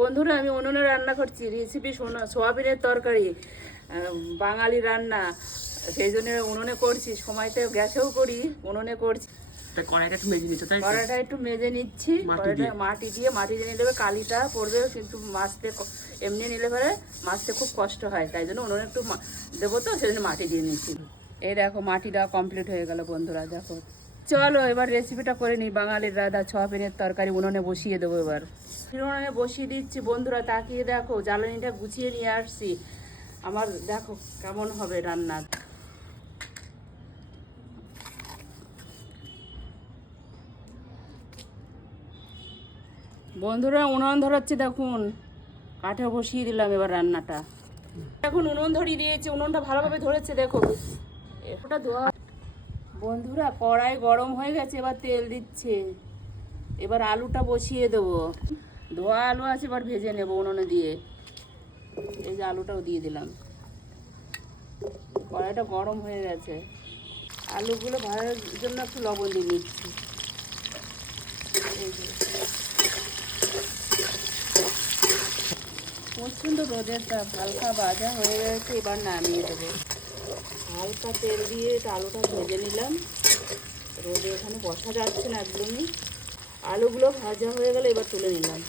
বন্ধুরা আমি উনুনে রান্না করছি, রেসিপি সোয়াবিনের তরকারি, বাঙালি রান্না, সেই জন্য উনুনে করছি। সময়তে গ্যাসেও করি, উনুনে করছি। কড়াইটা একটু মেজে নিচ্ছি, তাই কড়াইটা একটু মেজে নিচ্ছি। মাটি দিয়ে নিলে কালিটা পড়বে, কিন্তু মাছতে এমনি নিলে পরে মাছতে খুব কষ্ট হয়, তাই জন্য উনুনে একটু দেবো, তো সেই জন্য মাটি দিয়ে নিচ্ছি। এই দেখো মাটিটা কমপ্লিট হয়ে গেল বন্ধুরা, দেখো। চলো এবার রেসিপিটা করে নিই। বাঙালির রাধা সোয়াবিনের তরকারি উনুনে বসিয়ে দেবো। এবার উনুনে বসিয়ে দিচ্ছি বন্ধুরা, তাকিয়ে দেখো, জ্বালানিটা গুছিয়ে নিয়ে আসছি। আমার দেখো কেমন হবে রান্না। বন্ধুরা উনুন ধরাচ্ছি, দেখুন কাঠে বসিয়ে দিলাম এবার রান্নাটা। এখন উনুন ধরিয়ে দিয়েছি, উনুনটা ভালোভাবে ধরেছে, দেখো ওটা ধোয়া। বন্ধুরা কড়াই গরম হয়ে গেছে, এবার তেল দিচ্ছে। এবার আলুটা বসিয়ে দেবো। ধোয়া আলু আছে, এবার ভেজে নেবো উনুনে দিয়ে। এই যে আলুটাও দিয়ে দিলাম। কড়াইটা গরম হয়ে গেছে, আলুগুলো ভাজার জন্য একটু লবণ দিয়ে নিচ্ছি। প্রচণ্ড রোদের তাপ, হালকা ভাজা হয়ে গেছে, এবার নামিয়ে দেবো। হালকা তেল দিয়ে এটা আলুটা ভেজে নিলাম। রোদে এখানে বসা যাচ্ছে না একদমই। আলুগুলো ভাজা হয়ে গেলে এবার তুলে নিলাম।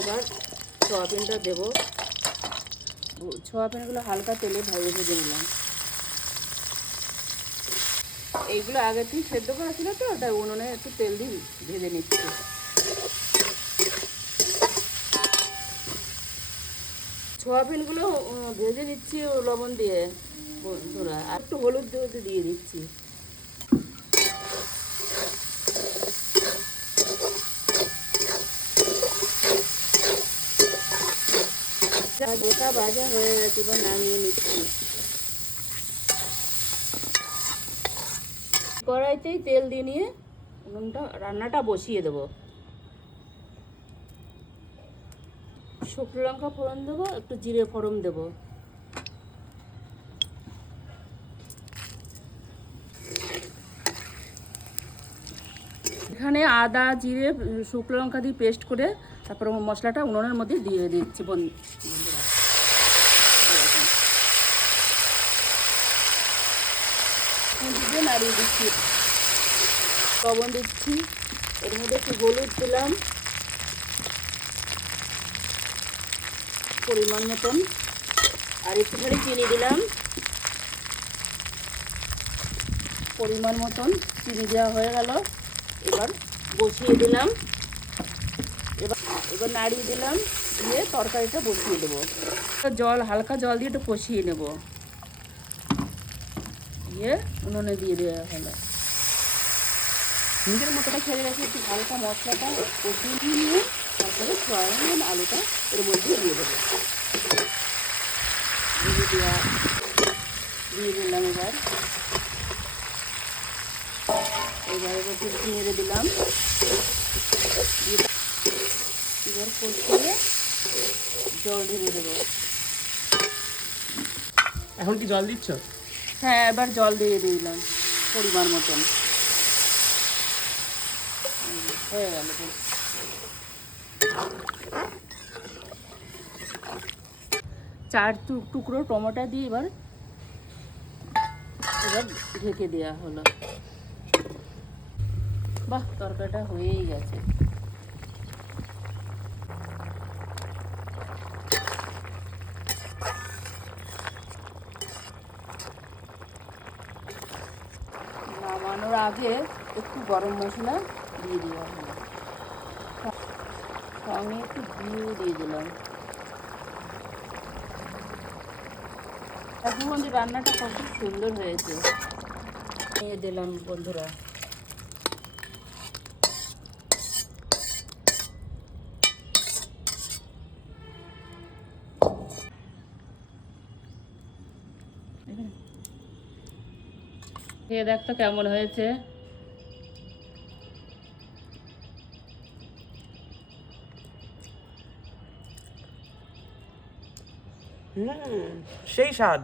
এবার সয়াবিনটা দেবো। সয়াবিনগুলো হালকা তেলে ভেজে নিলাম। এইগুলো আগে থেকে সেদ্ধ করা ছিল, তো তাই উনুনে একটু তেল দিয়ে ভেজে নিচ্ছি। সয়াবিনগুলো ভেজে নিচ্ছি লবণ দিয়ে বন্ধুরা, আর একটু হলুদ দিয়ে দিচ্ছি। গোটা ভাজা হয়ে গেছে, এবার নামিয়ে নিচ্ছি। কড়াইতেই তেল দিয়ে নিয়ে রান্নাটা বসিয়ে দেবো। শুকনো লঙ্কা ফোড়ন দেবো, একটু জিরে ফোড়ন দেবো। এখানে আদা জিরে শুকনো লঙ্কা দিয়ে পেস্ট করে তারপর মশলাটা উনুনের মধ্যে দিয়ে দিচ্ছি বন্ধুরা। দিয়ে নাড়িয়ে দিচ্ছি, লবণ দিচ্ছি, এর মধ্যে একটু হলুদ দিলাম পরিমাণ মতন, আর একটুখানি চিনি দিলাম পরিমাণ মতন। চিনি দেওয়া হয়ে গেল, এবার বসিয়ে দিলাম। এবার নাড়িয়ে দিলাম, দিয়ে তরকারিটা বসিয়ে দেবো। হালকা জল দিয়ে একটু কষিয়ে নেব, দিয়ে উনুনে দিয়ে দেওয়া হলো। নিজের মতোটা ছেড়ে রেখে একটু হালকা মশলাটা কষিয়ে নিয়ে তারপরে সয়াবিন আলুটা এর মধ্যে দিয়ে দেবো। দিয়ে দিলাম। এবার একটু নেড়ে দিলাম। এবার কষিয়ে জল ঢেলে দেবো। এখন কি জল দিচ্ছ? হ্যাঁ, এবার জল দিয়ে দিলাম পরিমাণ মতন। হয়ে গেল। চার টুকরো টমেটো দিয়ে এবার ঢেকে দেওয়া হলো। বাহ, তরকারিটা হয়েই গেছে। নামানোর আগে একটু গরম মশলা দিয়ে দেওয়া হলো, সঙ্গে একটু ঘিও দিয়ে দিলাম। এখন রান্নাটা কত সুন্দর হয়েছে, নিয়ে দিলাম বন্ধুরা। খেয়ে দেখতো কেমন হয়েছে। সেই স্বাদ।